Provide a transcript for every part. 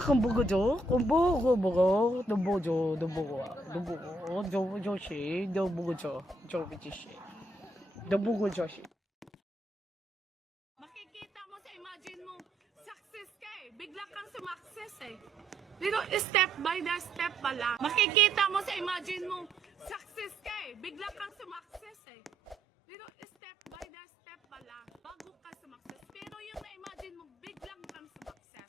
很不个着，很不个，都不着，都不个，都不个，就是都不个着，就比较些，都不个就是。Makikita mo sa imagine mo, success ka eh. Bigla kang sumakses eh. Dito, step by the step pala. Makikita mo sa imagine mo, success ka eh. Bigla kang sumakses eh. Dito, step by the step pala. Bago ka sumakses. Pero yung na-imagine mo, biglang kang sumakses.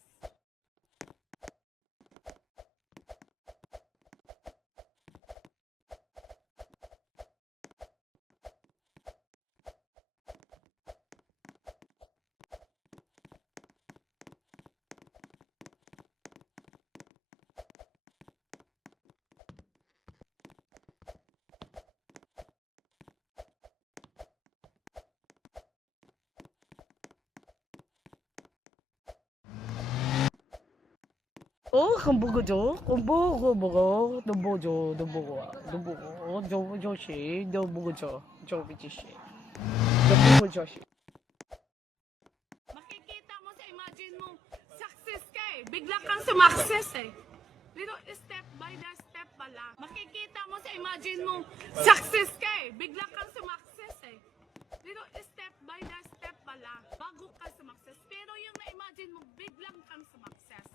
很不个着，很不个，都不着，都不个，都不个，就是都不个着，就比较些，都不个就是。Makikita mo sa imagine mo, success ka eh. Bigla kang sumakses eh. Dito, step by the step pala. Makikita mo sa imagine mo, success ka eh. Bigla kang sumakses eh. Dito, step by the step pala. Bago ka sumakses. Pero yung na-imagine mo, biglang kang sumakses.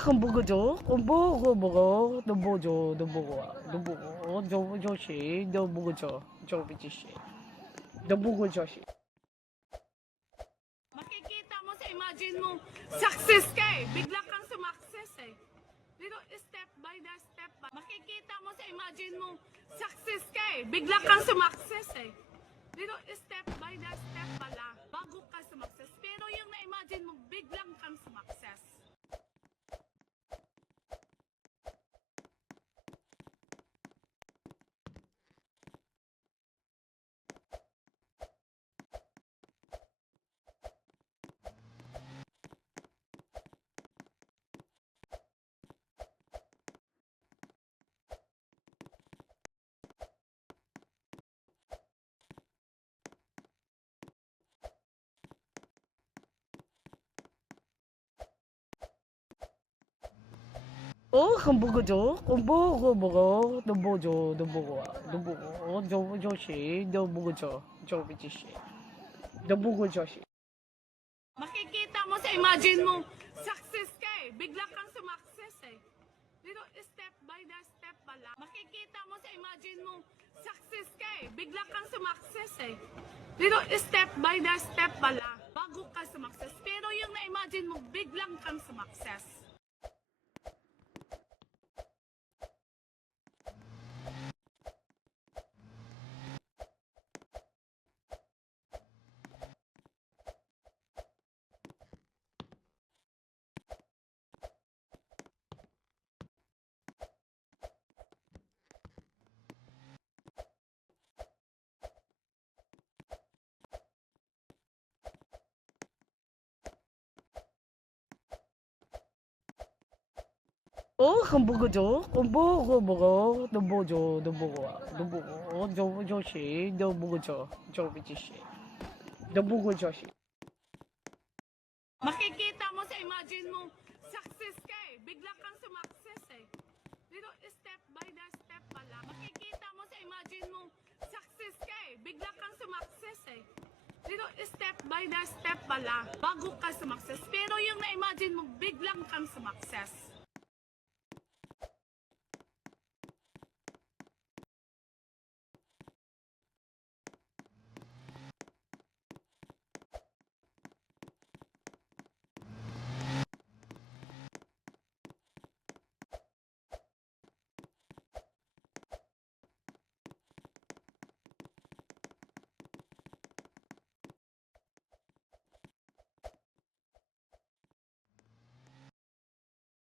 很不个着，很不个，都不着，都不个，都不个，就是都不个着，就比较些，都不个就是。Makikita mo sa imagine mo, success ka eh. Bigla kang sumakses eh. Dito, step by the step pa. Makikita mo sa imagine mo, success ka eh. Bigla kang sumakses eh. Dito, step by the step pala. Bago ka sumakses. Pero yung na-imagine mo, biglang kang sumakses.很不个着，很不个，都不着，都不个，都不个，就是都不个着，就比较些，都不个就是。Makikita mo sa imagine mo, success ka eh. Bigla kang sumakses eh. Dito, step by the step pala. Makikita mo sa imagine mo, success ka eh. Bigla kang sumakses eh. Dito, step by the step pala. Bago ka sumakses. Pero yung na-imagine mo, biglang kang sumakses.很不个着，很不个，都不着，都不个，都不个，就是都不个着，就比较些，都不个就是。Makikita mo sa imagine mo, success ka eh. Bigla kang sumakses eh. Dito, step by the step pala. Makikita mo sa imagine mo, success ka eh. Bigla kang sumakses eh. Dito, step by the step pala. Bago ka sumakses. Pero yung na-imagine mo, biglang kang sumakses.